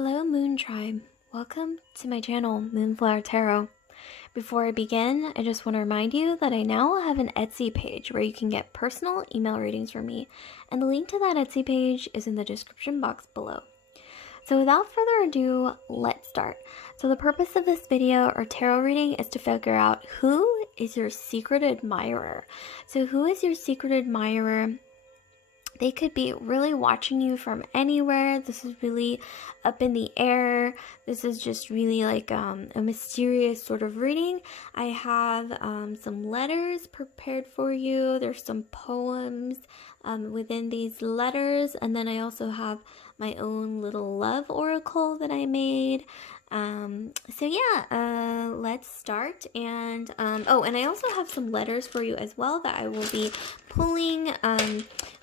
Hello Moon Tribe, welcome to my channel Moonflower Tarot. Before I begin, I just want to remind you that I now have an Etsy page where you can get personal email readings from me, and the link to that Etsy page is in the description box below. So without further ado, let's start. So the purpose of this video or tarot reading is to figure out who is your secret admirer. So who is your secret admirer? They could be really watching you from anywhere. This is really up in the air. This is just really like a mysterious sort of reading. I have some letters prepared for you. There's some poems within these letters. And then I also have my own little love oracle that I made. Let's start. And and I also have some letters for you as well that I will be pulling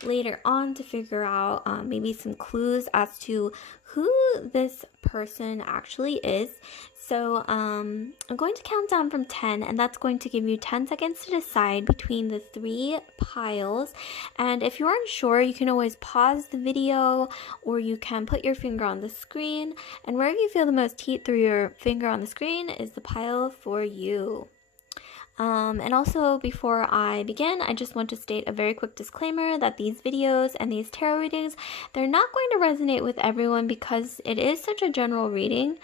later on to figure out maybe some clues as to who this person actually is. So I'm going to count down from 10, and that's going to give you 10 seconds to decide between the 3 piles. And if you're unsure, you can always pause the video, or you can put your finger on the screen, and wherever you feel the most heat through your finger on the screen is the pile for you. And also, before I begin, I just want to state a very quick disclaimer that these videos and these tarot readings, they're not going to resonate with everyone because it is such a general reading.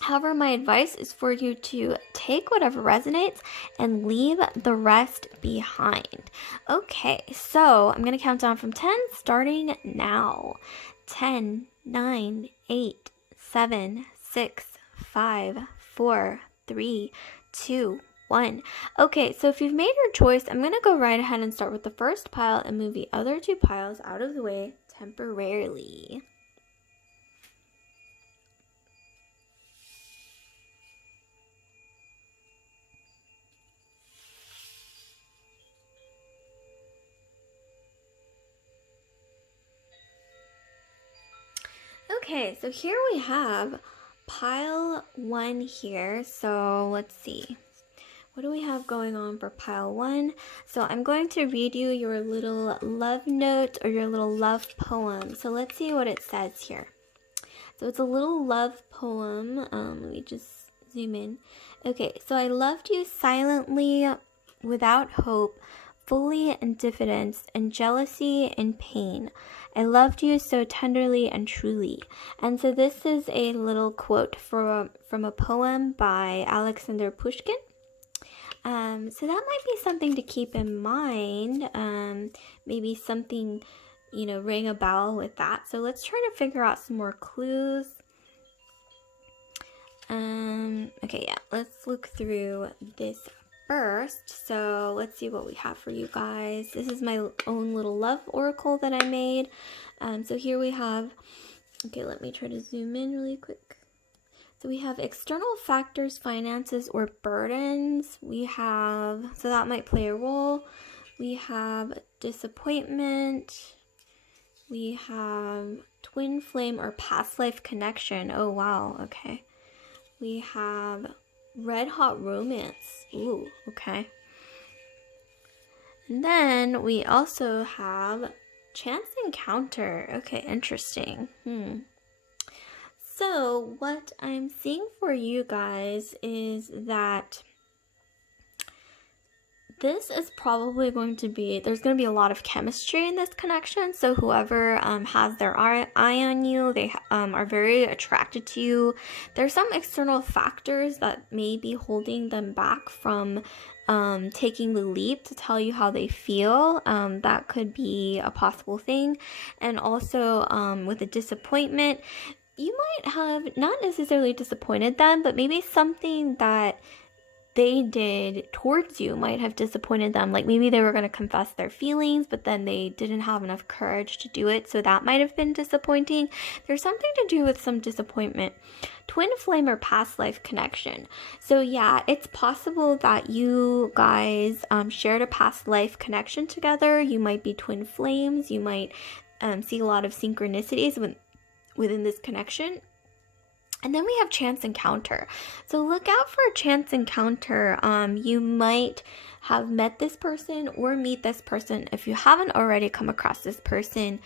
However, my advice is for you to take whatever resonates and leave the rest behind. Okay, so I'm going to count down from 10, starting now. 10, 9, 8, 7, 6, 5, 4, 3, 2, 1. Okay, so if you've made your choice, I'm going to go right ahead and start with the first pile and move the other 2 piles out of the way temporarily. Okay, so here we have pile 1 here. So let's see. What do we have going on for pile 1? So I'm going to read you your little love note or your little love poem. So let's see what it says here. So it's a little love poem. Let me just zoom in. Okay, so I loved you silently, without hope, fully in diffidence, and jealousy and pain. I loved you so tenderly and truly. And so this is a little quote from a poem by Alexander Pushkin. So that might be something to keep in mind. Maybe something, ring a bell with that. So let's try to figure out some more clues. Okay, yeah, let's look through this first. So let's see what we have for you guys. This is my own little love oracle that I made. So here we have, okay, let me try to zoom in really quick. So we have external factors, finances, or burdens. We have, so that might play a role. We have disappointment. We have twin flame or past life connection. Oh, wow. Okay. We have red hot romance. Ooh, okay. And then we also have chance encounter. Okay, interesting. So what I'm seeing for you guys is that this is probably going to be, there's going to be a lot of chemistry in this connection. So whoever has their eye on you, they are very attracted to you. There's some external factors that may be holding them back from taking the leap to tell you how they feel. That could be a possible thing. And also with a disappointment, you might have not necessarily disappointed them, but maybe something that they did towards you might have disappointed them. Like maybe they were going to confess their feelings, but then they didn't have enough courage to do it. So that might have been disappointing. There's something to do with some disappointment. Twin flame or past life connection. So yeah, it's possible that you guys shared a past life connection together. You might be twin flames. You might see a lot of synchronicities within this connection. And then we have chance encounter. So look out for a chance encounter. You might have met this person or meet this person. If you haven't already come across this person,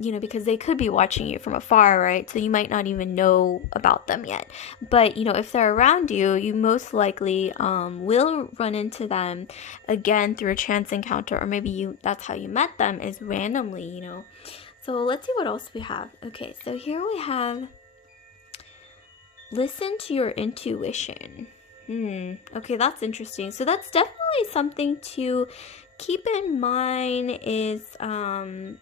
you know, because they could be watching you from afar, right? So you might not even know about them yet. But, you know, if they're around you, you most likely will run into them again through a chance encounter, or maybe that's how you met them, is randomly, you know. So let's see what else we have. Okay, so here we have listen to your intuition. Okay, that's interesting. So that's definitely something to keep in mind, is something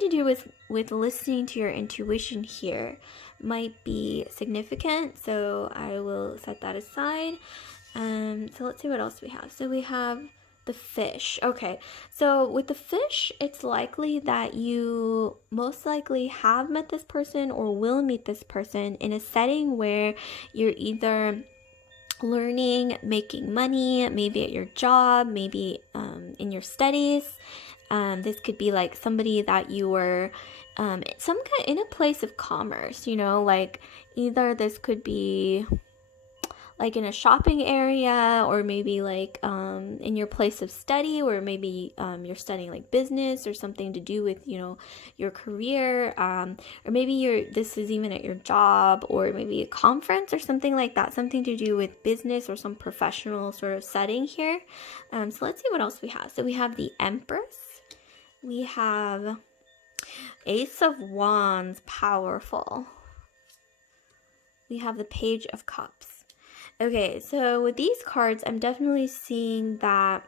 to do with listening to your intuition here might be significant. So I will set that aside. So let's see what else we have. So we have the fish. Okay, so with the fish, it's likely that you most likely have met this person or will meet this person in a setting where you're either learning, making money, maybe at your job, maybe in your studies. This could be like somebody that you were some kind in a place of commerce, you know, like either this could be like in a shopping area, or maybe like in your place of study, or maybe you're studying like business or something to do with, you know, your career, or maybe this is even at your job, or maybe a conference or something like that, something to do with business or some professional sort of setting here. So let's see what else we have. So we have the Empress, we have Ace of Wands, powerful, we have the Page of Cups. Okay, so with these cards, I'm definitely seeing that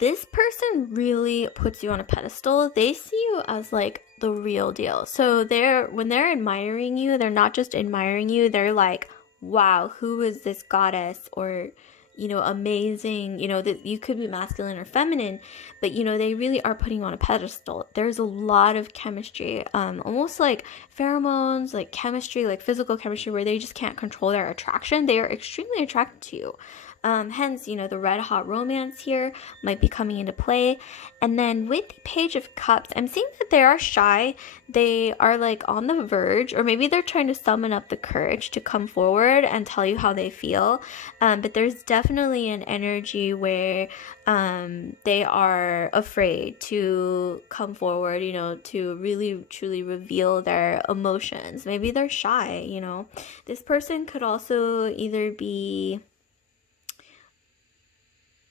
this person really puts you on a pedestal. They see you as like the real deal. So when they're admiring you, they're not just admiring you, they're like, wow, who is this goddess? Or, you know, amazing, you know, that you could be masculine or feminine, but, you know, they really are putting you on a pedestal. There's a lot of chemistry, almost like pheromones, like chemistry, like physical chemistry, where they just can't control their attraction. They are extremely attracted to you. Hence, you know, the red hot romance here might be coming into play. And then with the Page of Cups, I'm seeing that they are shy. They are like on the verge, or maybe they're trying to summon up the courage to come forward and tell you how they feel. But there's definitely an energy where they are afraid to come forward, you know, to really truly reveal their emotions. Maybe they're shy, you know. This person could also either be,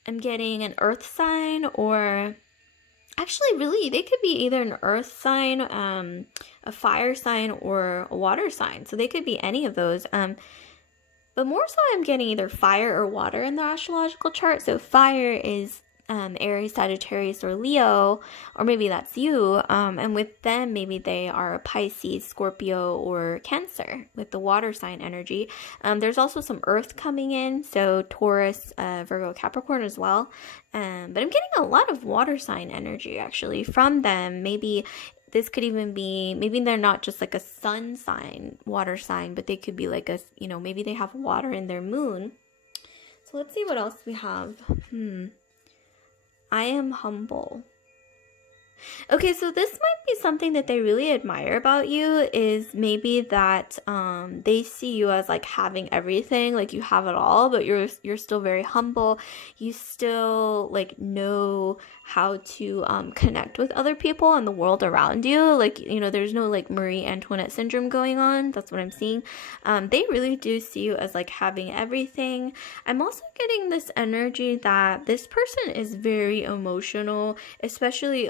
I'm getting an earth sign, or actually really they could be either an earth sign, a fire sign, or a water sign. So they could be any of those. But more so I'm getting either fire or water in the astrological chart. So fire is Aries, Sagittarius, or Leo, or maybe that's you. And with them, maybe they are Pisces, Scorpio, or Cancer with the water sign energy. There's also some earth coming in, so Taurus, Virgo, Capricorn as well. But I'm getting a lot of water sign energy actually from them. Maybe this could even be, maybe they're not just like a sun sign, water sign, but they could be like a, you know, maybe they have water in their moon. So let's see what else we have. I am humble. Okay, so this might be something that they really admire about you, is maybe that they see you as like having everything, like you have it all, but you're still very humble. You still like know how to connect with other people and the world around you. Like, you know, there's no like Marie Antoinette syndrome going on. That's what I'm seeing. They really do see you as like having everything. I'm also getting this energy that this person is very emotional, especially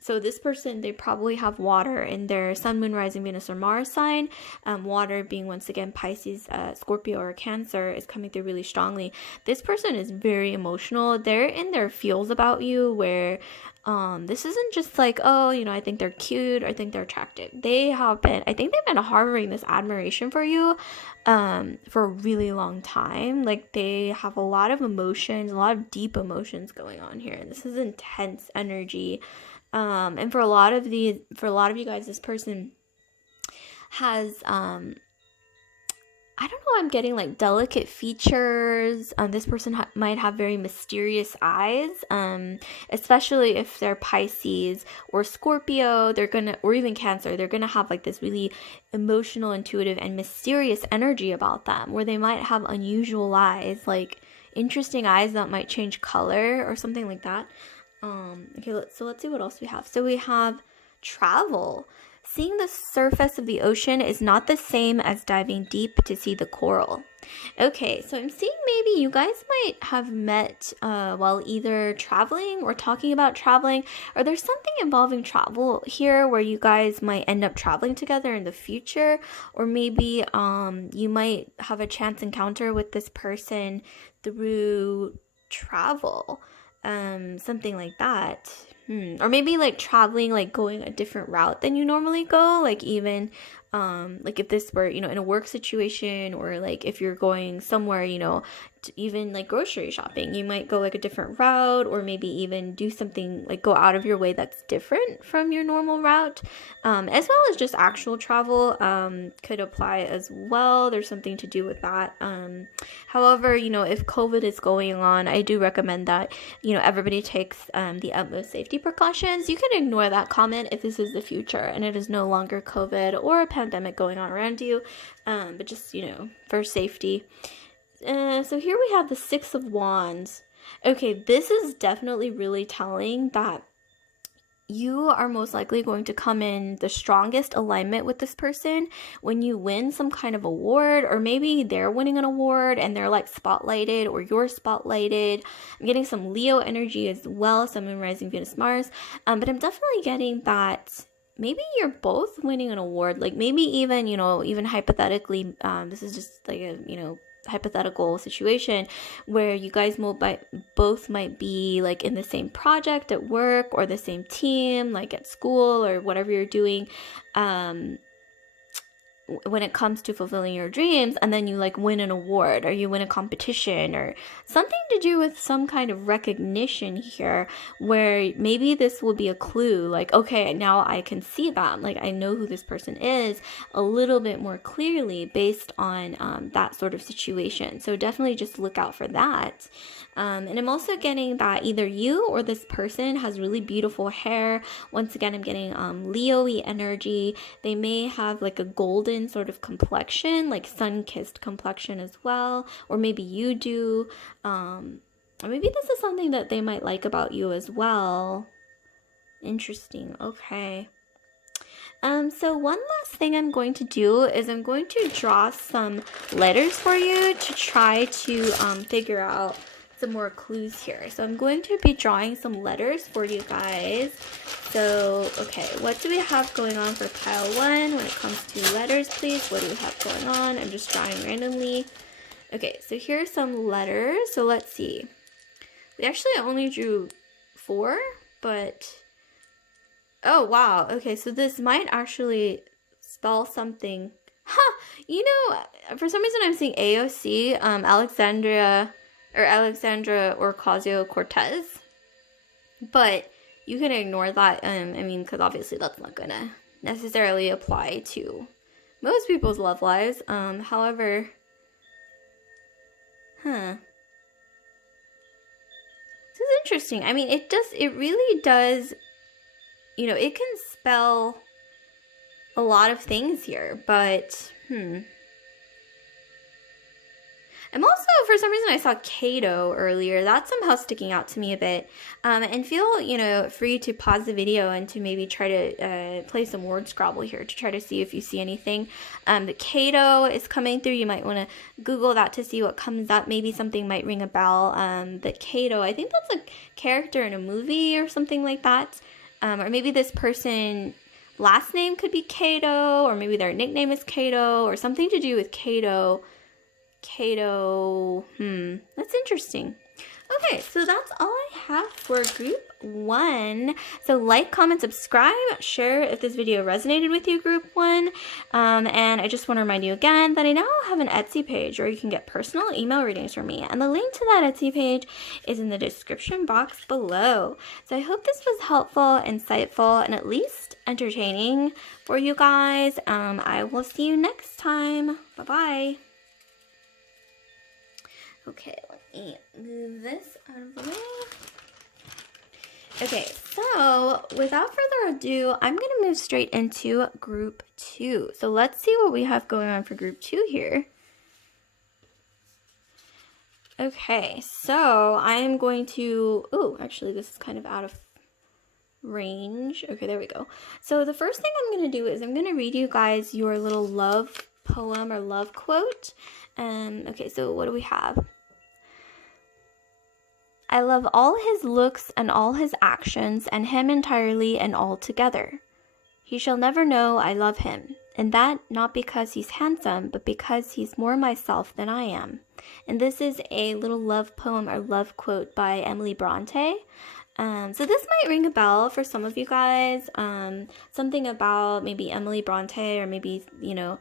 so this person, they probably have water in their sun, moon, rising, Venus, or Mars sign. Water being, once again, Pisces, Scorpio, or Cancer is coming through really strongly. This person is very emotional. They're in their feels about you, where this isn't just like, oh, you know, I think they're cute, or I think they're attractive. I think they've been harboring this admiration for you for a really long time. Like, they have a lot of emotions, a lot of deep emotions going on here. This is intense energy. And for a lot of you guys, this person has, I don't know, I'm getting like delicate features. This person might have very mysterious eyes, especially if they're Pisces or Scorpio, or even Cancer, they're gonna have like this really emotional, intuitive, and mysterious energy about them, where they might have unusual eyes, like interesting eyes that might change color or something like that. Okay, let's see what else we have. So we have travel. Seeing the surface of the ocean is not the same as diving deep to see the coral. Okay, so I'm seeing maybe you guys might have met while either traveling or talking about traveling, or there's something involving travel here where you guys might end up traveling together in the future, or maybe you might have a chance encounter with this person through travel, something like that. Or maybe like traveling, like going a different route than you normally go, like even like if this were, in a work situation, or like if you're going somewhere, even like grocery shopping, you might go like a different route, or maybe even do something like go out of your way that's different from your normal route, as well as just actual travel could apply as well. There's something to do with that. However, if COVID is going on, I do recommend that everybody takes the utmost safety precautions. You can ignore that comment if this is the future and it is no longer COVID or a pandemic going on around you, but just for safety. So here we have the Six of Wands. Okay, this is definitely really telling that you are most likely going to come in the strongest alignment with this person when you win some kind of award, or maybe they're winning an award and they're like spotlighted, or you're spotlighted. I'm getting some Leo energy as well, Sun, Moon, Rising, Venus, Mars, but I'm definitely getting that maybe you're both winning an award, like maybe even, even hypothetically, this is just like a, hypothetical situation where you guys both might be like in the same project at work, or the same team like at school, or whatever you're doing when it comes to fulfilling your dreams, and then you like win an award, or you win a competition, or something to do with some kind of recognition here, where maybe this will be a clue, like, okay, now I can see that, like I know who this person is a little bit more clearly based on that sort of situation. So definitely just look out for that. And I'm also getting that either you or this person has really beautiful hair. Once again, I'm getting Leo-y energy. They may have like a golden sort of complexion, like sun-kissed complexion as well. Or maybe you do. Or maybe this is something that they might like about you as well. Interesting. Okay. So one last thing I'm going to do is I'm going to draw some letters for you to try to figure out some more clues here. So I'm going to be drawing some letters for you guys. So, okay, what do we have going on for pile 1 when it comes to letters, please? What do we have going on? I'm just drawing randomly. Okay, so here are some letters. So let's see. We actually only drew 4, but... oh, wow. Okay, so this might actually spell something. For some reason I'm seeing AOC, Alexandra Ocasio-Cortez. But you can ignore that, because obviously that's not going to necessarily apply to most people's love lives. However, this is interesting. It really does, it can spell a lot of things here, but, I'm also, for some reason, I saw Cato earlier. That's somehow sticking out to me a bit. And feel, free to pause the video and to maybe try to play some word scrabble here to try to see if you see anything. But Cato is coming through. You might want to Google that to see what comes up. Maybe something might ring a bell. But Cato, I think that's a character in a movie or something like that. Or maybe this person... last name could be Cato, or maybe their nickname is Cato, or something to do with Cato. That's interesting. Okay, so that's all I have for group 1. So like, comment, subscribe, share if this video resonated with you, group 1. And I just want to remind you again that I now have an Etsy page where you can get personal email readings from me. And the link to that Etsy page is in the description box below. So I hope this was helpful, insightful, and at least entertaining for you guys. I will see you next time. Bye-bye. Okay, let me move this out of the way. Okay, so without further ado, I'm going to move straight into group 2. So let's see what we have going on for group 2 here. Okay, so I am going to, oh, actually this is kind of out of range. Okay, there we go. So the first thing I'm going to do is I'm going to read you guys your little love poem or love quote. Okay, so what do we have? I love all his looks and all his actions, and him entirely and altogether. He shall never know I love him, and that not because he's handsome, but because he's more myself than I am. And this is a little love poem or love quote by Emily Bronte. So this might ring a bell for some of you guys. Something about maybe Emily Bronte, or maybe, you know,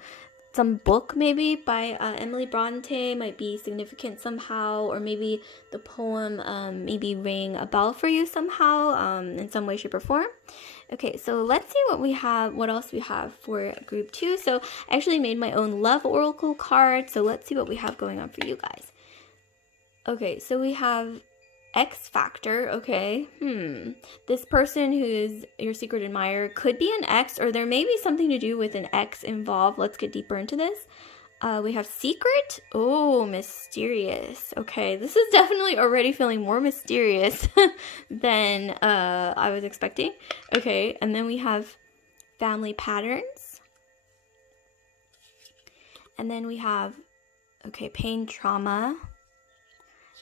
some book maybe by Emily Bronte might be significant somehow, or maybe the poem maybe ring a bell for you somehow in some way, shape, or form. Okay, so let's see what else we have for group 2. So I actually made my own love oracle card, so let's see what we have going on for you guys. Okay, so we have X factor. Okay, this person who's your secret admirer could be an ex, or there may be something to do with an ex involved. Let's get deeper into this. We have secret. Oh, mysterious. Okay, this is definitely already feeling more mysterious than I was expecting. Okay, and then we have family patterns. And then we have, okay, pain, trauma.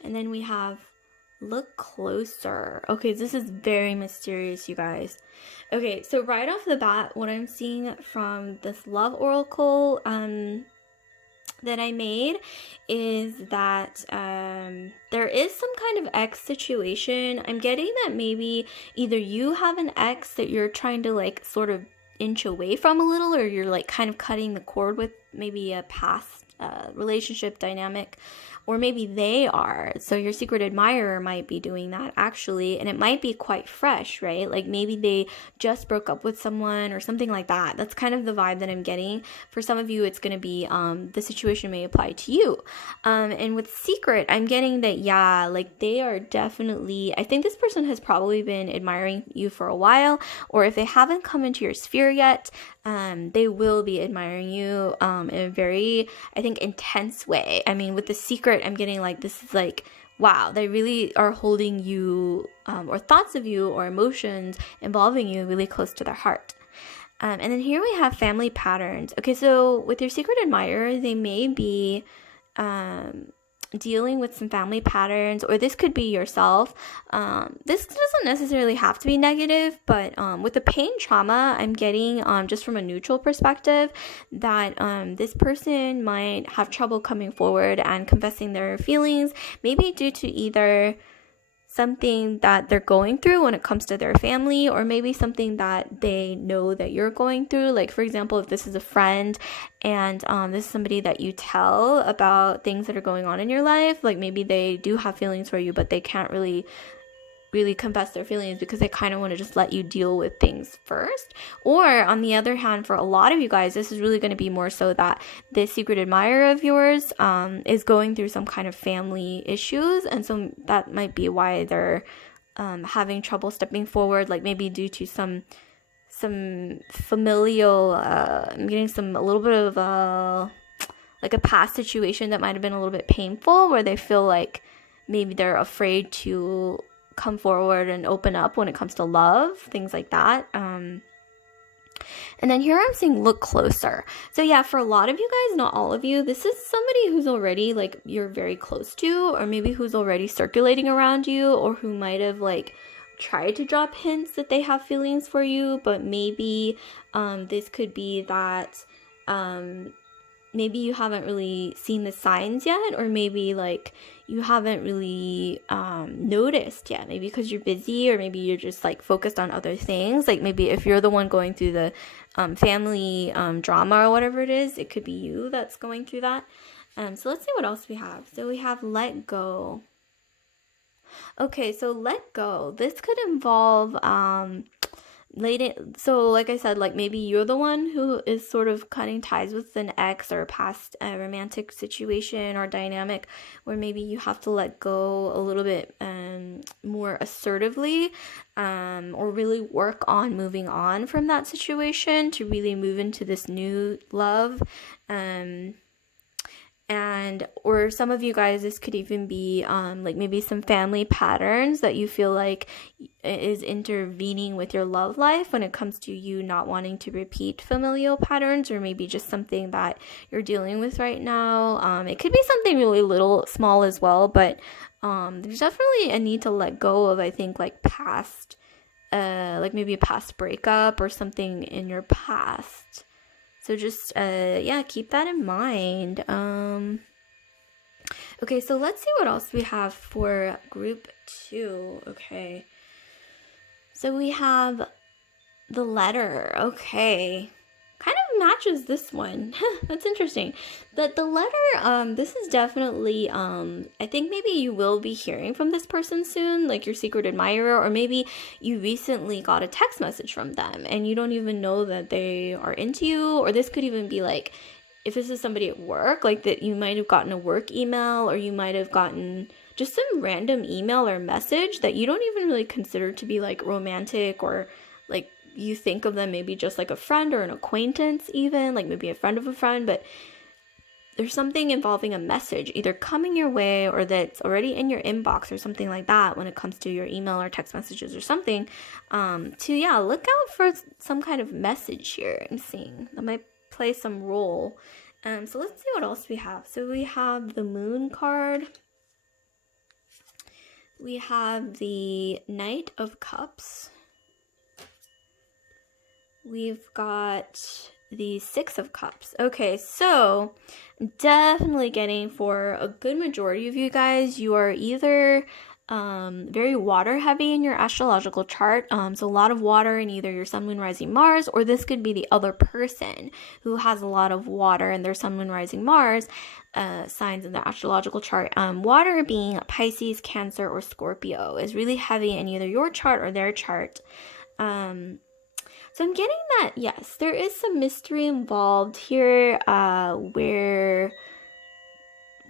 And then we have look closer. Okay, this is very mysterious, you guys. Okay, so right off the bat, what I'm seeing from this love oracle that I made is that there is some kind of ex situation. I'm getting that maybe either you have an ex that you're trying to like sort of inch away from a little, or you're like kind of cutting the cord with maybe a past relationship dynamic, or maybe they are. So your secret admirer might be doing that actually, and it might be quite fresh, right? Like maybe they just broke up with someone or something like that. That's kind of the vibe that I'm getting. For some of you, it's going to be the situation may apply to you. And with secret, I'm getting that, yeah, like they are definitely, I think this person has probably been admiring you for a while, or if they haven't come into your sphere yet, they will be admiring you in a very, I think, intense way. I mean, with the secret, I'm getting like, this is like, wow, they really are holding you or thoughts of you or emotions involving you really close to their heart. And then here we have family patterns. Okay, so with your secret admirer, they may be dealing with some family patterns, or this could be yourself. This doesn't necessarily have to be negative, but with the pain trauma, I'm getting just from a neutral perspective that this person might have trouble coming forward and confessing their feelings, maybe due to either something that they're going through when it comes to their family, or maybe something that they know that you're going through. Like, for example, if this is a friend and this is somebody that you tell about things that are going on in your life, like maybe they do have feelings for you, but they can't really confess their feelings because they kind of want to just let you deal with things first. Or on the other hand, for a lot of you guys, this is really going to be more so that this secret admirer of yours is going through some kind of family issues, and so that might be why they're having trouble stepping forward, like maybe due to some familial I'm getting a little bit of like a past situation that might have been a little bit painful, where they feel like maybe they're afraid to come forward and open up when it comes to love, things like that. And then here I'm seeing look closer. So yeah, for a lot of you guys, not all of you, this is somebody who's already like you're very close to, or maybe who's already circulating around you, or who might have like tried to drop hints that they have feelings for you, but maybe this could be that maybe you haven't really seen the signs yet, or maybe like you haven't really noticed yet, maybe because you're busy, or maybe you're just like focused on other things. Like maybe if you're the one going through the family drama or whatever it is, it could be you that's going through that. So let's see what else we have. So we have let go. Okay, so let go. This could involve so like I said, like maybe you're the one who is sort of cutting ties with an ex or a past romantic situation or dynamic, where maybe you have to let go a little bit more assertively, or really work on moving on from that situation to really move into this new love. And or some of you guys, this could even be like maybe some family patterns that you feel like is intervening with your love life when it comes to you not wanting to repeat familial patterns, or maybe just something that you're dealing with right now. It could be something really little, small as well, but there's definitely a need to let go of, I think, like past, like maybe a past breakup or something in your past. So just, yeah, keep that in mind. Okay, so let's see what else we have for group 2. Okay. So we have the letter. Okay. Kind of matches this one. That's interesting. But the letter, this is definitely, I think maybe you will be hearing from this person soon, like your secret admirer, or maybe you recently got a text message from them and you don't even know that they are into you, or this could even be like, if this is somebody at work, like that you might have gotten a work email, or you might have gotten just some random email or message that you don't even really consider to be like romantic, or like you think of them maybe just like a friend or an acquaintance, even like maybe a friend of a friend, but there's something involving a message either coming your way or that's already in your inbox or something like that when it comes to your email or text messages or something. Yeah, look out for some kind of message here. I'm seeing that might play some role. So let's see what else we have. So we have the Moon card. We have the Knight of Cups. We've got the Six of Cups. Okay, so definitely getting for a good majority of you guys, you are either very water heavy in your astrological chart. So a lot of water in either your sun, moon, rising, Mars, or this could be the other person who has a lot of water in their sun, moon, rising, Mars signs in the astrological chart. Water being Pisces, Cancer, or Scorpio is really heavy in either your chart or their chart. So I'm getting that, yes, there is some mystery involved here, where,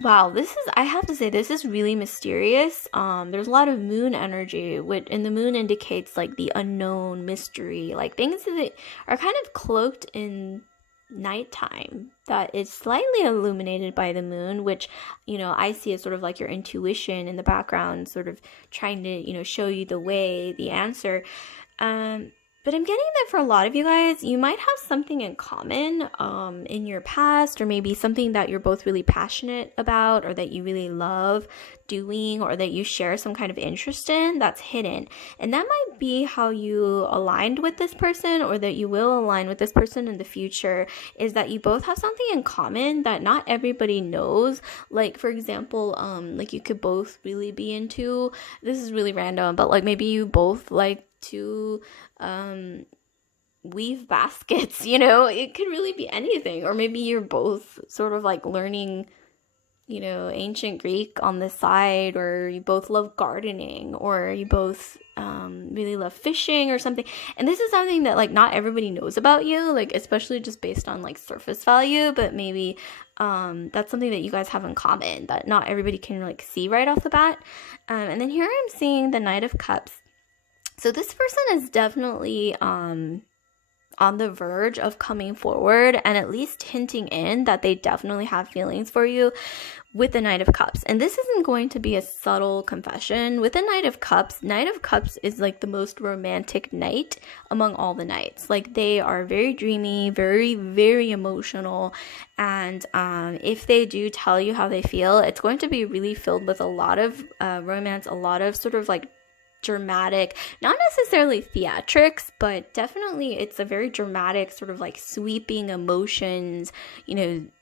wow, I have to say, this is really mysterious. There's a lot of moon energy, and the moon indicates like the unknown, mystery, like things that are kind of cloaked in nighttime that is slightly illuminated by the moon, which, I see as sort of like your intuition in the background, sort of trying to, show you the way, the answer. But I'm getting that for a lot of you guys, you might have something in common in your past, or maybe something that you're both really passionate about, or that you really love doing, or that you share some kind of interest in that's hidden. And that might be how you aligned with this person, or that you will align with this person in the future, is that you both have something in common that not everybody knows. Like, for example, like you could both really be into, this is really random, but like maybe you both like to weave baskets, it could really be anything. Or maybe you're both sort of like learning, ancient Greek on the side, or you both love gardening, or you both really love fishing or something. And this is something that like not everybody knows about you, like especially just based on like surface value, but maybe that's something that you guys have in common that not everybody can like see right off the bat. And then here I'm seeing the Knight of Cups. So this person is definitely on the verge of coming forward and at least hinting in that they definitely have feelings for you with the Knight of Cups. And this isn't going to be a subtle confession. With the Knight of Cups is like the most romantic knight among all the knights. Like, they are very dreamy, very, very emotional. And if they do tell you how they feel, it's going to be really filled with a lot of romance, a lot of sort of like dramatic, not necessarily theatrics, but definitely it's a very dramatic sort of like sweeping emotions,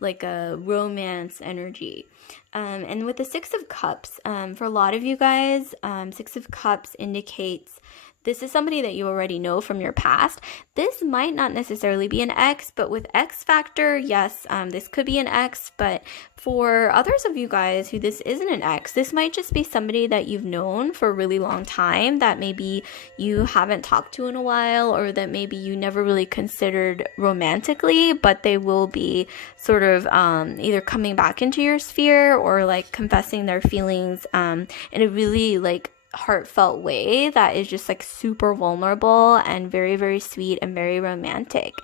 like a romance energy. And with the Six of Cups, for a lot of you guys, Six of Cups indicates this is somebody that you already know from your past. This might not necessarily be an ex, but with X factor, yes, this could be an ex. But for others of you guys who this isn't an ex, this might just be somebody that you've known for a really long time that maybe you haven't talked to in a while, or that maybe you never really considered romantically, but they will be sort of either coming back into your sphere or like confessing their feelings in a really like heartfelt way that is just like super vulnerable and very, very sweet and very romantic.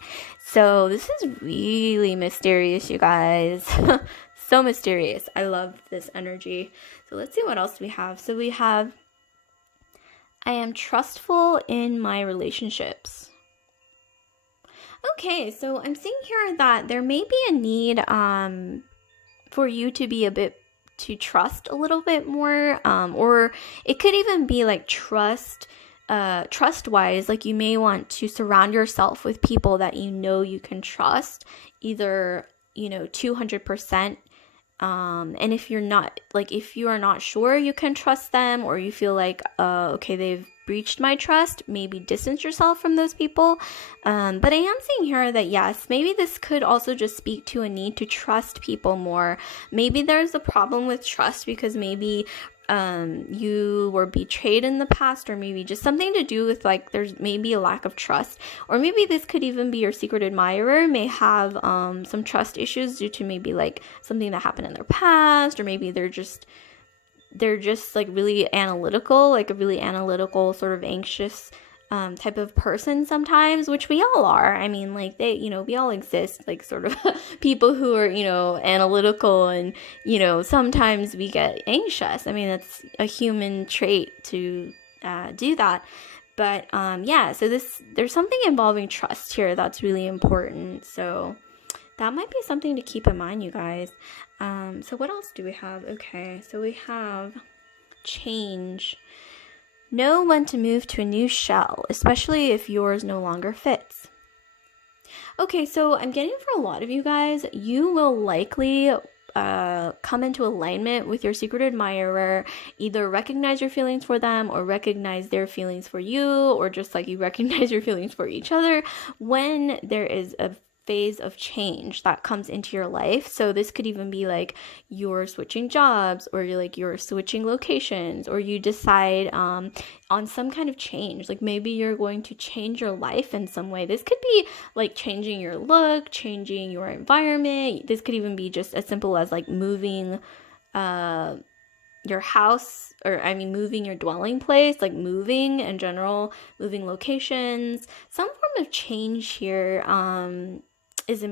So this is really mysterious, you guys. so mysterious. I love this energy. So let's see what else we have. So we have, I am trustful in my relationships. Okay, so I'm seeing here that there may be a need for you to be to trust a little bit more, or it could even be like trust wise, like you may want to surround yourself with people that you can trust, either 200%, and if you are not sure you can trust them, or you feel like okay, they've breached my trust, maybe distance yourself from those people. But I am seeing here that yes, maybe this could also just speak to a need to trust people more. Maybe there's a problem with trust because maybe you were betrayed in the past, or maybe just something to do with like there's maybe a lack of trust, or maybe this could even be your secret admirer may have some trust issues due to maybe like something that happened in their past, or maybe they're just like really analytical, like a really analytical sort of anxious type of person sometimes, which we all are. I mean, like we all exist, like sort of people who are, analytical, and, sometimes we get anxious. I mean, that's a human trait to do that. But yeah, so there's something involving trust here that's really important. So that might be something to keep in mind, you guys. So what else do we have? Okay, so we have change. Know when to move to a new shell, especially if yours no longer fits. Okay, so I'm getting for a lot of you guys, you will likely come into alignment with your secret admirer, either recognize your feelings for them or recognize their feelings for you, or just like you recognize your feelings for each other when there is a phase of change that comes into your life. So this could even be like you're switching jobs, or you're switching locations, or you decide on some kind of change. Like maybe you're going to change your life in some way. This could be like changing your look, changing your environment. This could even be just as simple as like moving your house, or moving your dwelling place, like moving in general, moving locations. Some form of change here is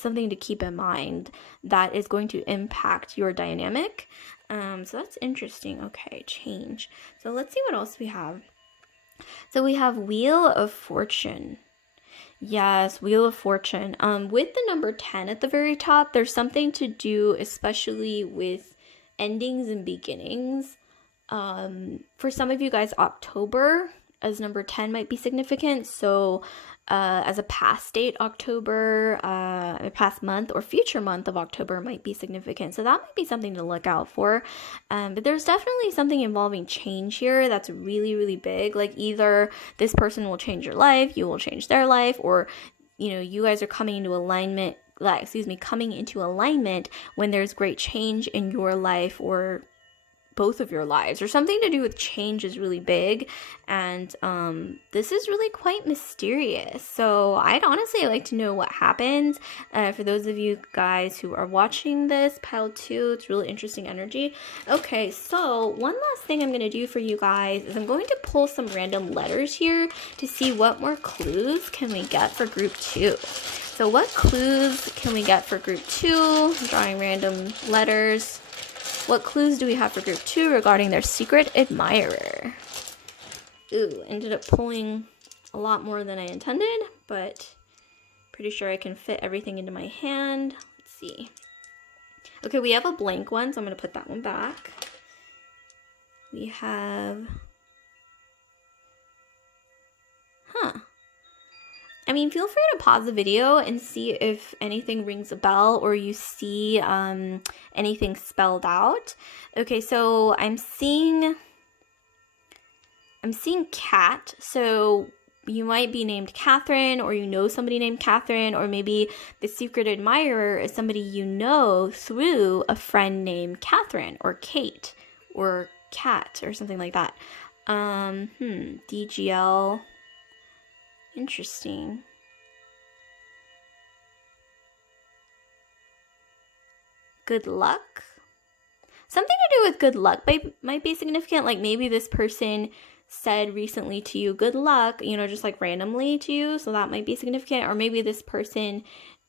something to keep in mind that is going to impact your dynamic. So that's interesting. Okay, change. So let's see what else we have. So we have Wheel of Fortune. Yes, Wheel of Fortune. With the number 10 at the very top, there's something to do especially with endings and beginnings. For some of you guys, October as number 10 might be significant. So as a past date, October, a past month or future month of October might be significant. So that might be something to look out for. But there's definitely something involving change here that's really, really big. Like either this person will change your life, you will change their life, or, you guys are coming into alignment when there's great change in your life, or both of your lives, or something to do with change is really big. And this is really quite mysterious. So I'd honestly like to know what happens. For those of you guys who are watching this, pile 2, it's really interesting energy. Okay, so one last thing I'm going to do for you guys is I'm going to pull some random letters here to see what more clues can we get for group 2. So what clues can we get for group 2? I'm drawing random letters. What clues do we have for group 2 regarding their secret admirer? Ooh, ended up pulling a lot more than I intended, but pretty sure I can fit everything into my hand. Let's see. Okay, we have a blank one, so I'm going to put that one back. We have... feel free to pause the video and see if anything rings a bell or you see anything spelled out. Okay, so I'm seeing cat, so you might be named Catherine, or somebody named Catherine, or maybe the secret admirer is somebody you know through a friend named Catherine, or Kate, or Kat, or something like that. DGL. Interesting. Good luck. Something to do with good luck might be significant. Like maybe this person said recently to you, good luck, just like randomly to you. So that might be significant. Or maybe this person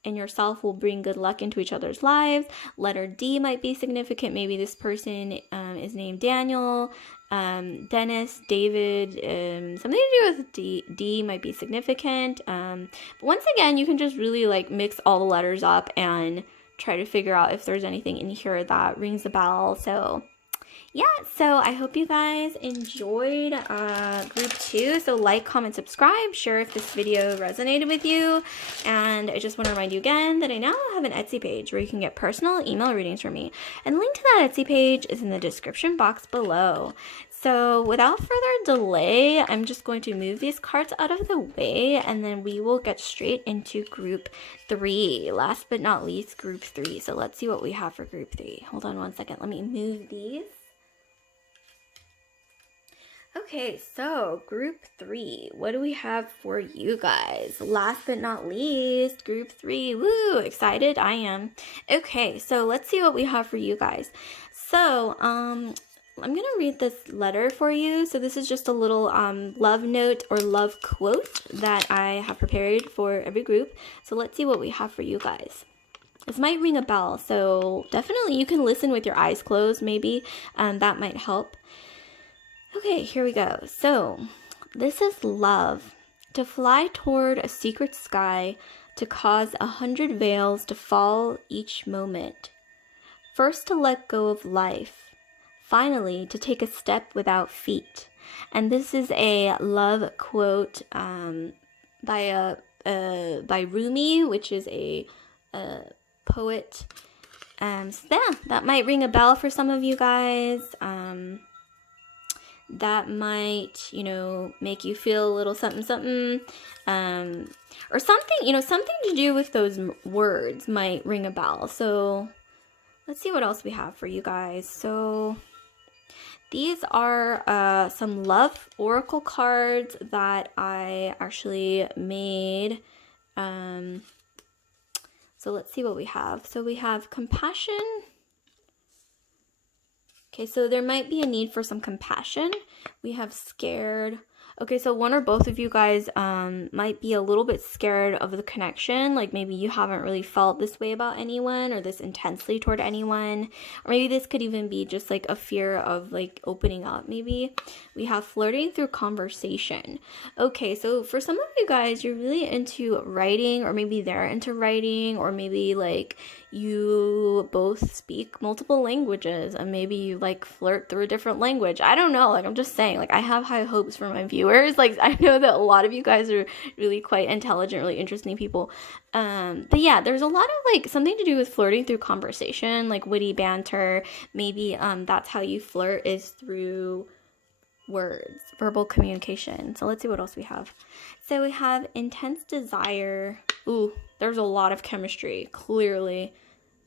and yourself will bring good luck into each other's lives. Letter D might be significant. Maybe this person is named Daniel, Dennis, David, something to do with D might be significant. But once again, you can just really like mix all the letters up and try to figure out if there's anything in here that rings a bell. So yeah, so I hope you guys enjoyed group 2. So like, comment, subscribe, share if this video resonated with you. And I just want to remind you again that I now have an Etsy page where you can get personal email readings from me. And the link to that Etsy page is in the description box below. So without further delay, I'm just going to move these cards out of the way, and then we will get straight into group 3. Last but not least, group 3. So let's see what we have for group 3. Hold on one second. Let me move these. Okay, so group 3, what do we have for you guys? Last but not least, group 3. Woo, excited? I am. Okay, so let's see what we have for you guys. So, I'm going to read this letter for you. So this is just a little love note or love quote that I have prepared for every group. So let's see what we have for you guys. This might ring a bell, so definitely you can listen with your eyes closed, maybe. That might help. Okay, here we go. So, this is love. To fly toward a secret sky, to cause 100 veils to fall each moment. First to let go of life. Finally, to take a step without feet. And this is a love quote by Rumi, which is a poet. So yeah, that might ring a bell for some of you guys. That might, you know, make you feel a little something, something, or something, you know, something to do with those words might ring a bell. So let's see what else we have for you guys. So these are some love oracle cards that I actually made. So let's see what we have. So we have compassion. Okay, so there might be a need for some compassion. We have scared. Okay, so one or both of you guys might be a little bit scared of the connection. Like maybe you haven't really felt this way about anyone or this intensely toward anyone. Or maybe this could even be just like a fear of like opening up maybe. We have flirting through conversation. Okay, so for some of you guys, you're really into writing, or maybe they're into writing, or maybe like you both speak multiple languages and maybe you like flirt through a different language. I don't know, like I'm just saying, like I have high hopes for my viewers. Like I know that a lot of you guys are really quite intelligent, really interesting people. But yeah, there's a lot of like something to do with flirting through conversation, like witty banter. Maybe that's how you flirt, is through words, verbal communication. So let's see what else we have. So we have intense desire. Ooh, there's a lot of chemistry, clearly.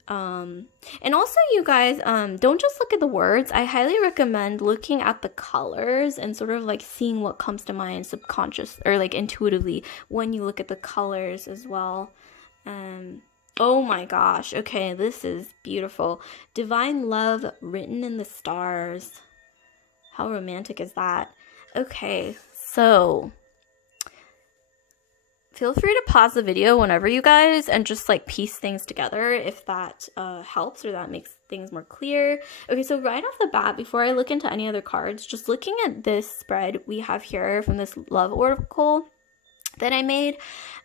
And also you guys, don't just look at the words. I highly recommend looking at the colors and sort of like seeing what comes to mind subconscious or like intuitively when you look at the colors as well. Oh my gosh. Okay, this is beautiful. Divine love written in the stars. How romantic is that? Okay, so feel free to pause the video whenever you guys and just like piece things together if that helps or that makes things more clear. Okay, so right off the bat, before I look into any other cards, just looking at this spread we have here from this love oracle that I made.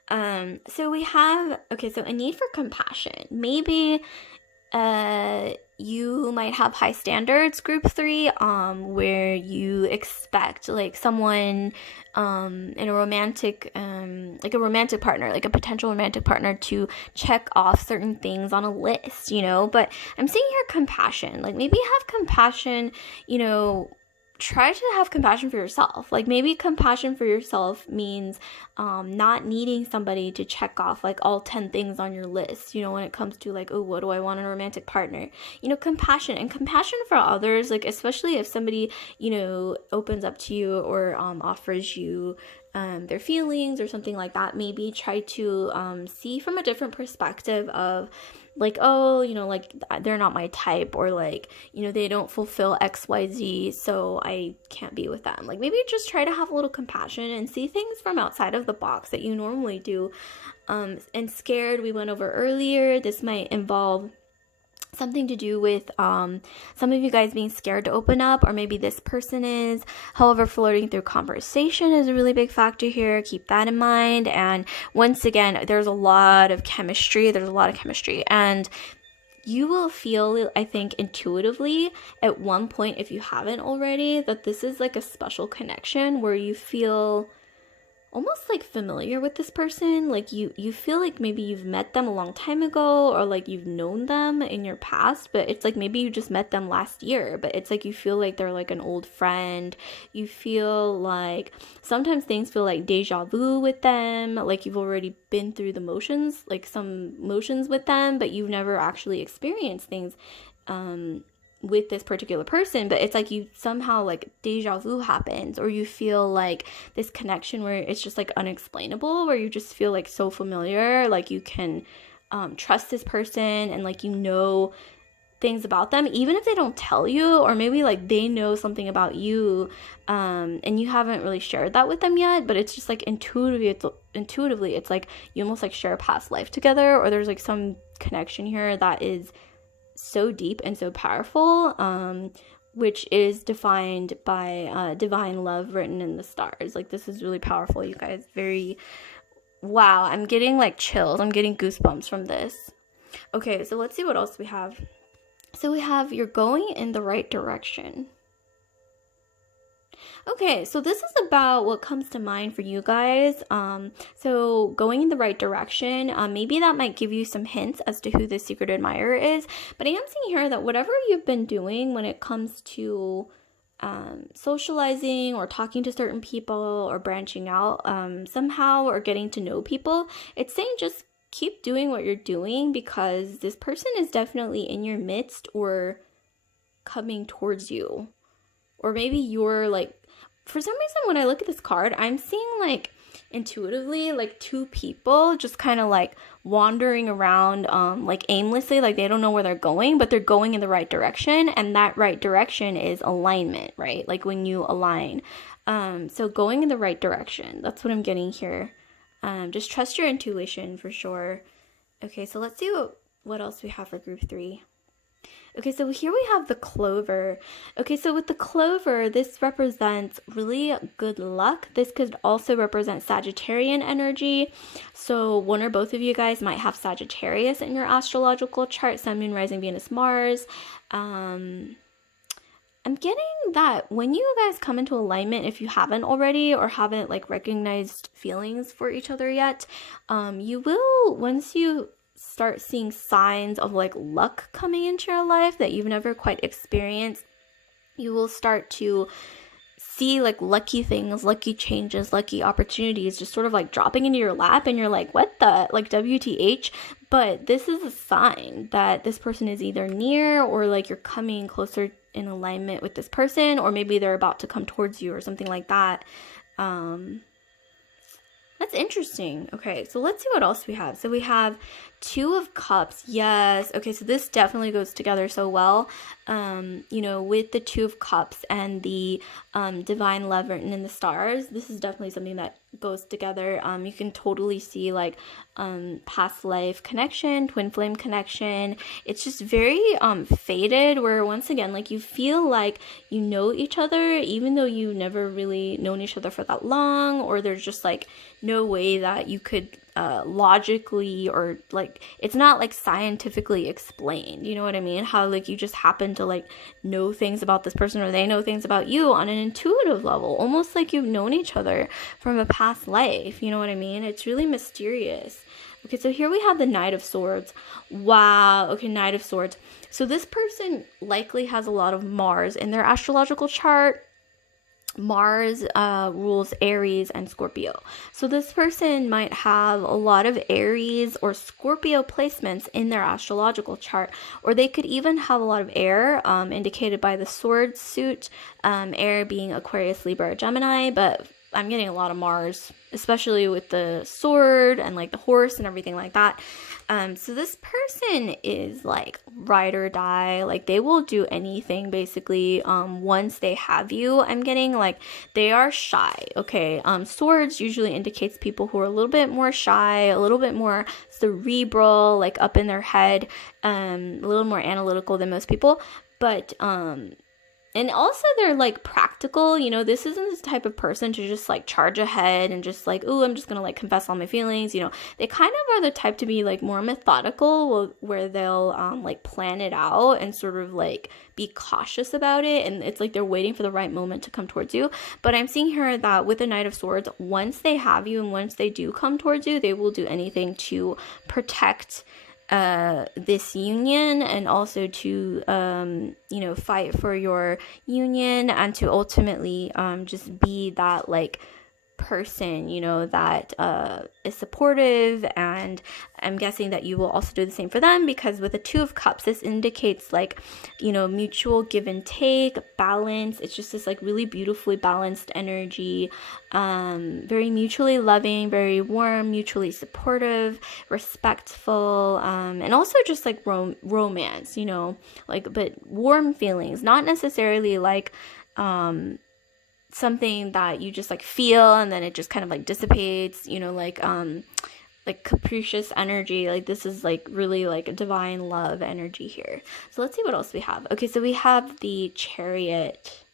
So we have, okay, so a need for compassion. Maybe you might have high standards, group 3, where you expect like someone in a romantic like a romantic partner, like a potential romantic partner, to check off certain things on a list, you know. But I'm seeing here compassion, like maybe have compassion, you know. Try to have compassion for yourself. Like maybe compassion for yourself means not needing somebody to check off like all 10 things on your list, you know, when it comes to like, oh, what do I want in a romantic partner? You know, compassion and compassion for others, like especially if somebody, you know, opens up to you or offers you their feelings or something like that. Maybe try to see from a different perspective of like, oh, you know, like they're not my type, or like, you know, they don't fulfill XYZ, so I can't be with them. Like maybe just try to have a little compassion and see things from outside of the box that you normally do. And scared, we went over earlier. This might involve something to do with some of you guys being scared to open up, or maybe this person is. However, flirting through conversation is a really big factor here. Keep that in mind. And once again, there's a lot of chemistry. And you will feel, I think, intuitively at one point, if you haven't already, that this is like a special connection where you feel almost like familiar with this person. Like you feel like maybe you've met them a long time ago, or like you've known them in your past, but it's like maybe you just met them last year, but it's like you feel like they're like an old friend. You feel like sometimes things feel like deja vu with them, like you've already been through the motions, like some motions with them, but you've never actually experienced things with this particular person. But it's like you somehow like deja vu happens, or you feel like this connection where it's just like unexplainable, where you just feel like so familiar, like you can trust this person, and like you know things about them even if they don't tell you, or maybe like they know something about you and you haven't really shared that with them yet, but it's just like intuitively it's like you almost like share a past life together, or there's like some connection here that is so deep and so powerful, which is defined by divine love written in the stars. Like this is really powerful, you guys. Very, wow, I'm getting like chills, I'm getting goosebumps from this. Okay, so let's see what else we have. So we have, you're going in the right direction. Okay, so this is about what comes to mind for you guys. So going in the right direction, maybe that might give you some hints as to who the secret admirer is. But I am seeing here that whatever you've been doing when it comes to socializing or talking to certain people or branching out somehow, or getting to know people, it's saying just keep doing what you're doing, because this person is definitely in your midst or coming towards you. Or maybe you're like, for some reason when I look at this card, I'm seeing like intuitively like two people just kind of like wandering around like aimlessly, like they don't know where they're going, but they're going in the right direction, and that right direction is alignment, right? Like when you align. So going in the right direction, that's what I'm getting here. Just trust your intuition for sure. Okay, so let's see what else we have for group 3. Okay, so here we have the clover. Okay, so with the clover, this represents really good luck. This could also represent Sagittarian energy. So one or both of you guys might have Sagittarius in your astrological chart, Sun, Moon, Rising, Venus, Mars. I'm getting that when you guys come into alignment, if you haven't already or haven't like recognized feelings for each other yet, you will, once you start seeing signs of like luck coming into your life that you've never quite experienced, you will start to see like lucky things, lucky changes, lucky opportunities just sort of like dropping into your lap, and you're like, what the, like WTH? But this is a sign that this person is either near, or like you're coming closer in alignment with this person, or maybe they're about to come towards you or something like that. That's interesting. Okay, so let's see what else we have. So we have Two of Cups. Yes. Okay, so this definitely goes together so well. You know, with the Two of Cups and the divine love written in the stars, this is definitely something that goes together. You can totally see like past life connection, twin flame connection. It's just very faded, where once again, like you feel like you know each other, even though you've never really known each other for that long, or there's just like no way that you could logically, or like it's not like scientifically explained, you know what I mean? How like you just happen to like know things about this person, or they know things about you on an intuitive level, almost like you've known each other from a past life, you know what I mean? It's really mysterious. Okay, so here we have the Knight of Swords. Wow. Okay, Knight of Swords. So this person likely has a lot of Mars in their astrological chart. Mars rules Aries and Scorpio. So this person might have a lot of Aries or Scorpio placements in their astrological chart, or they could even have a lot of air, indicated by the sword suit, air being Aquarius, Libra, or Gemini. But I'm getting a lot of Mars, especially with the sword and like the horse and everything like that. So this person is like ride or die. Like they will do anything basically once they have you. I'm getting like they are shy. Okay. Swords usually indicates people who are a little bit more shy, a little bit more cerebral, like up in their head, a little more analytical than most people. But and also they're like practical, you know, this isn't the type of person to just like charge ahead and just like, oh, I'm just gonna like confess all my feelings, you know. They kind of are the type to be like more methodical, where they'll like plan it out and sort of like be cautious about it, and it's like they're waiting for the right moment to come towards you. But I'm seeing here that with the Knight of Swords, once they have you and once they do come towards you, they will do anything to protect this union, and also to fight for your union, and to ultimately just be that like person, you know, that is supportive. And I'm guessing that you will also do the same for them, because with the Two of Cups, this indicates like, you know, mutual give and take, balance. It's just this like really beautifully balanced energy, very mutually loving, very warm, mutually supportive, respectful, and also just like romance, you know, like, but warm feelings, not necessarily like something that you just like feel and then it just kind of like dissipates, you know, like capricious energy. Like this is like really like a divine love energy here. So let's see what else we have. Okay, so we have the Chariot.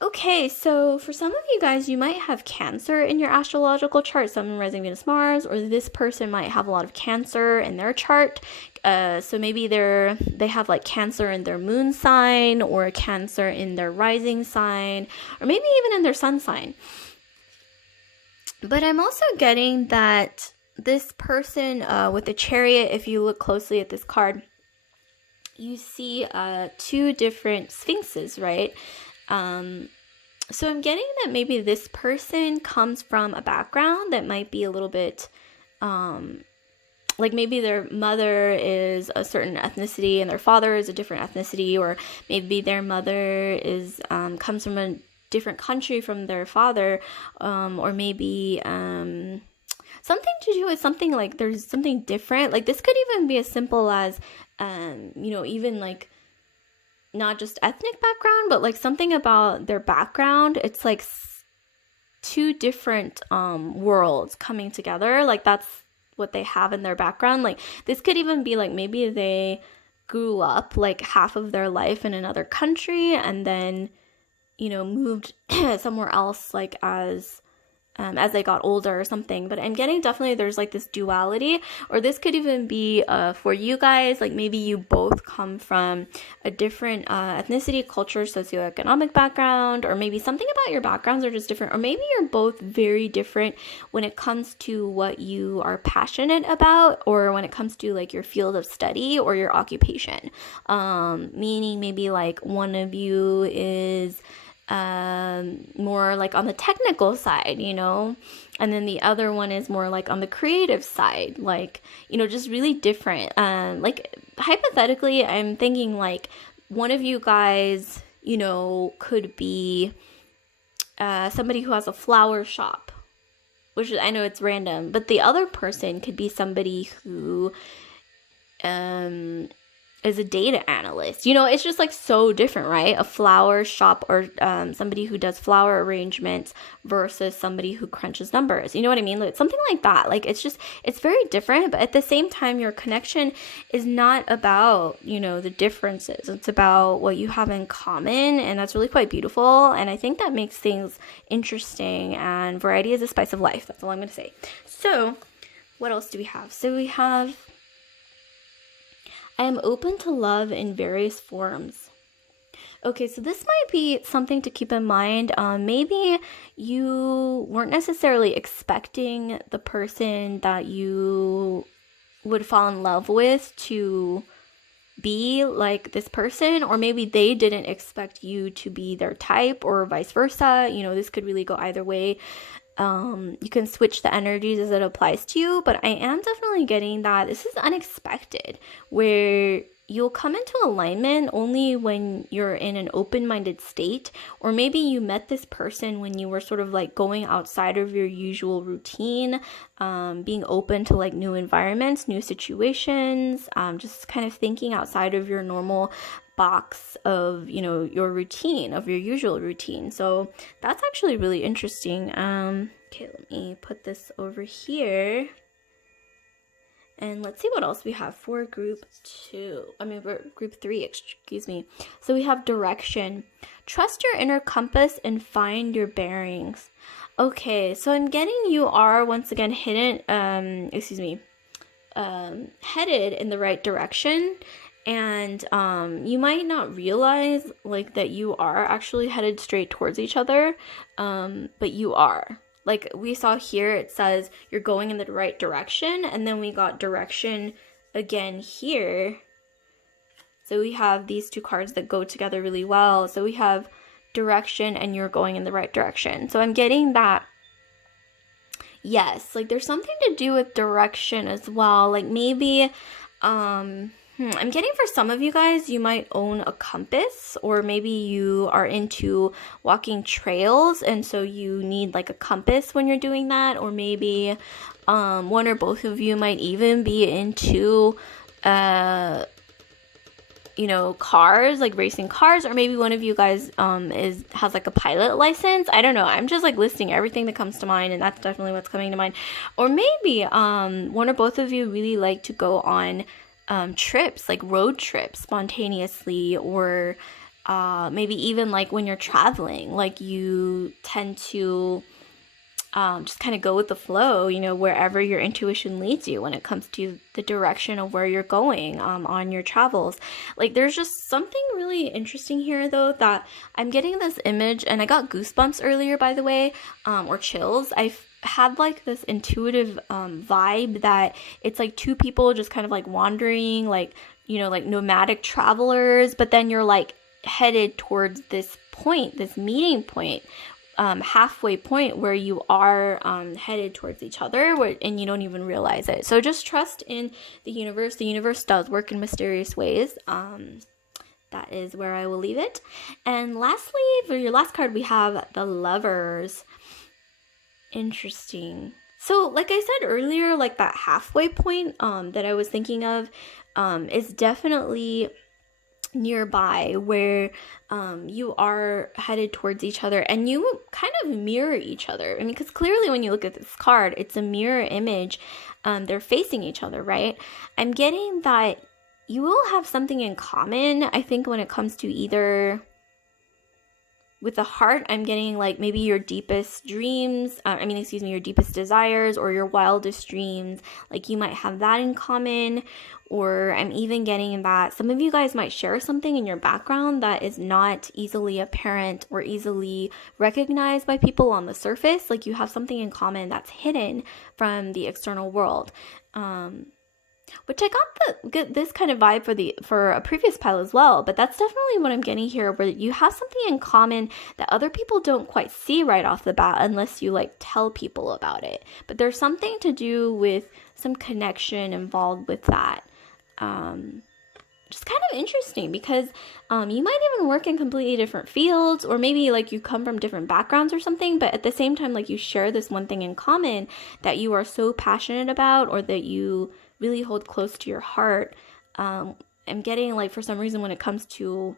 Okay, so for some of you guys, you might have Cancer in your astrological chart, Sun, Rising, Venus, Mars, or this person might have a lot of Cancer in their chart. So maybe they have like Cancer in their moon sign, or Cancer in their rising sign, or maybe even in their sun sign. But I'm also getting that this person with the Chariot, if you look closely at this card, you see two different sphinxes, right? So I'm getting that maybe this person comes from a background that might be a little bit, like maybe their mother is a certain ethnicity and their father is a different ethnicity, or maybe their mother is comes from a different country from their father, or maybe something to do with something like there's something different. Like this could even be as simple as, you know, even like not just ethnic background, but like something about their background. It's like two different worlds coming together. Like that's what they have in their background. Like this could even be like maybe they grew up like half of their life in another country and then, you know, moved somewhere else like as they got older or something. But I'm getting definitely there's like this duality, or this could even be for you guys, like maybe you both come from a different ethnicity, culture, socioeconomic background, or maybe something about your backgrounds are just different, or maybe you're both very different when it comes to what you are passionate about, or when it comes to like your field of study or your occupation, meaning maybe like one of you is more like on the technical side, you know, and then the other one is more like on the creative side, like, you know, just really different. Like hypothetically, I'm thinking like one of you guys, you know, could be somebody who has a flower shop, which I know it's random, but the other person could be somebody who is a data analyst. You know, it's just like so different, right? A flower shop, or somebody who does flower arrangements versus somebody who crunches numbers. You know what I mean? Like, something like that. Like it's very different, but at the same time, your connection is not about, you know, the differences. It's about what you have in common, and that's really quite beautiful. And I think that makes things interesting, and variety is the spice of life. That's all I'm going to say. So what else do we have? So we have, I am open to love in various forms. Okay, so this might be something to keep in mind. Maybe you weren't necessarily expecting the person that you would fall in love with to be like this person, or maybe they didn't expect you to be their type, or vice versa. You know, this could really go either way. You can switch the energies as it applies to you, but I am definitely getting that this is unexpected, where you'll come into alignment only when you're in an open-minded state, or maybe you met this person when you were sort of like going outside of your usual routine, being open to like new environments, new situations, just kind of thinking outside of your normal box of, you know, your routine, of your usual routine. So that's actually really interesting. Okay, let me put this over here. And let's see what else we have for group 3, excuse me. So we have direction. Trust your inner compass and find your bearings. Okay, so I'm getting you are once again headed in the right direction. And you might not realize like that you are actually headed straight towards each other, but you are. Like we saw here, it says you're going in the right direction, and then we got direction again here. So we have these two cards that go together really well. So we have direction and you're going in the right direction. So I'm getting that, yes, like there's something to do with direction as well. Like maybe, I'm getting for some of you guys, you might own a compass, or maybe you are into walking trails and so you need like a compass when you're doing that, or maybe one or both of you might even be into you know, cars, like racing cars, or maybe one of you guys has like a pilot license. I don't know. I'm just like listing everything that comes to mind, and that's definitely what's coming to mind. Or maybe one or both of you really like to go on trips, like road trips spontaneously, or maybe even like when you're traveling, like you tend to just kind of go with the flow, you know, wherever your intuition leads you when it comes to the direction of where you're going on your travels. Like there's just something really interesting here though, that I'm getting this image, and I got goosebumps earlier, by the way, or chills. I've had like this intuitive vibe that it's like two people just kind of like wandering, like, you know, like nomadic travelers, but then you're like headed towards this point, this meeting point, halfway point where you are headed towards each other, and you don't even realize it. So just trust in the universe. The universe does work in mysterious ways. That is where I will leave it. And lastly, for your last card, we have the Lovers. Interesting. So like I said earlier, like that halfway point that I was thinking of is definitely nearby, where you are headed towards each other and you kind of mirror each other. I mean, because clearly when you look at this card, it's a mirror image. They're facing each other, right? I'm getting that you will have something in common, I think, when it comes to either... With the heart, I'm getting like maybe your deepest dreams, your deepest desires, or your wildest dreams. Like you might have that in common. Or I'm even getting that some of you guys might share something in your background that is not easily apparent or easily recognized by people on the surface. Like you have something in common that's hidden from the external world. Which I got this kind of vibe for a previous pile as well, but that's definitely what I'm getting here, where you have something in common that other people don't quite see right off the bat unless you like tell people about it. But there's something to do with some connection involved with that. Just kind of interesting, because you might even work in completely different fields, or maybe like you come from different backgrounds or something, but at the same time, like you share this one thing in common that you are so passionate about, or that you really hold close to your heart. I'm getting like, for some reason, when it comes to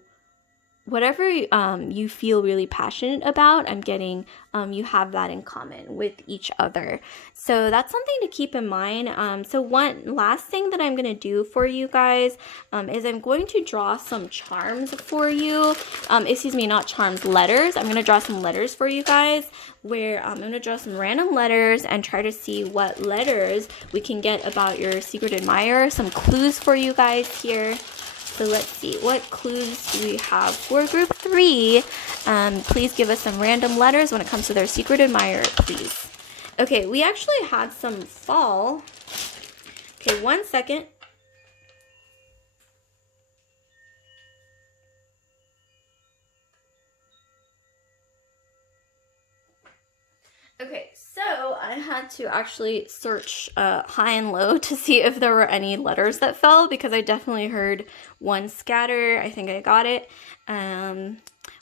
whatever you feel really passionate about, I'm getting you have that in common with each other. So that's something to keep in mind. So one last thing that I'm going to do for you guys is I'm going to draw some charms for you. Not charms, letters. I'm going to draw some letters for you guys, where I'm going to draw some random letters and try to see what letters we can get about your secret admirer. Some clues for you guys here. So let's see, what clues do we have for group 3? Please give us some random letters when it comes to their secret admirer, please. Okay, we actually had some fall. Okay, 1 second. Okay, So I had to actually search high and low to see if there were any letters that fell, because I definitely heard one scatter. I think I got it. I want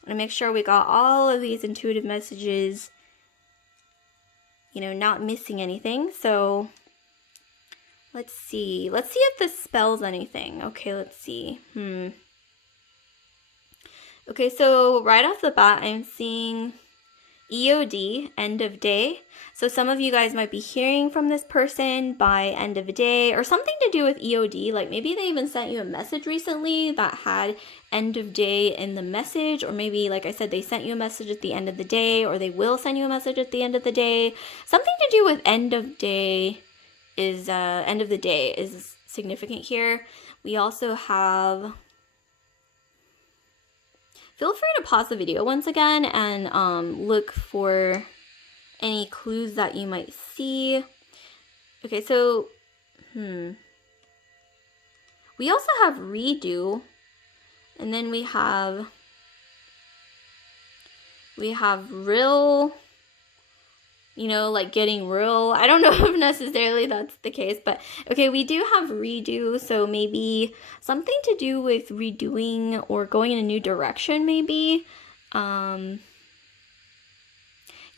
to make sure we got all of these intuitive messages, you know, not missing anything. So let's see. Let's see if this spells anything. Okay, let's see. Okay, so right off the bat, I'm seeing EOD, end of day. So some of you guys might be hearing from this person by end of day, or something to do with EOD. Like maybe they even sent you a message recently that had end of day in the message, or maybe, like I said, they sent you a message at the end of the day, or they will send you a message at the end of the day. Something to do with end of day is end of the day is significant here. We also have, feel free to pause the video once again and look for any clues that you might see. Okay, so, we also have redo, and then we have real, you know, like getting real. I don't know if necessarily that's the case, but okay, we do have redo, so maybe something to do with redoing or going in a new direction, maybe.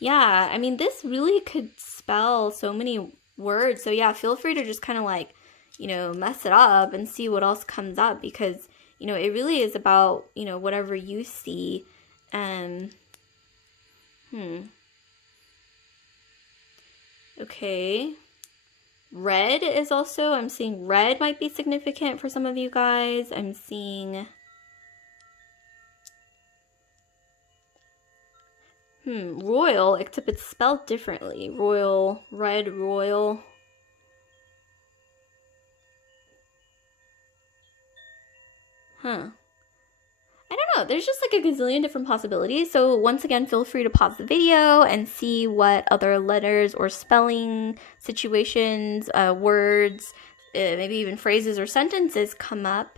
Yeah, I mean, this really could spell so many words. So yeah, feel free to just kind of like, you know, mess it up and see what else comes up, because, you know, it really is about, you know, whatever you see. Okay. Red is also, I'm seeing red might be significant for some of you guys. I'm seeing royal, except it's spelled differently. Royal, red, royal. I don't know, there's just like a gazillion different possibilities. So once again, feel free to pause the video and see what other letters or spelling situations, words, maybe even phrases or sentences come up.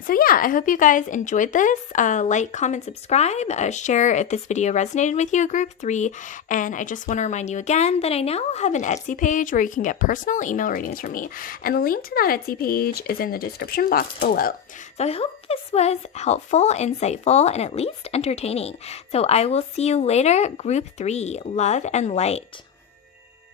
So yeah, I hope you guys enjoyed this. Like, comment, subscribe, share if this video resonated with you, group 3. And I just want to remind you again that I now have an Etsy page where you can get personal email readings from me. And the link to that Etsy page is in the description box below. So I hope this was helpful, insightful, and at least entertaining. So I will see you later, group 3. Love and light.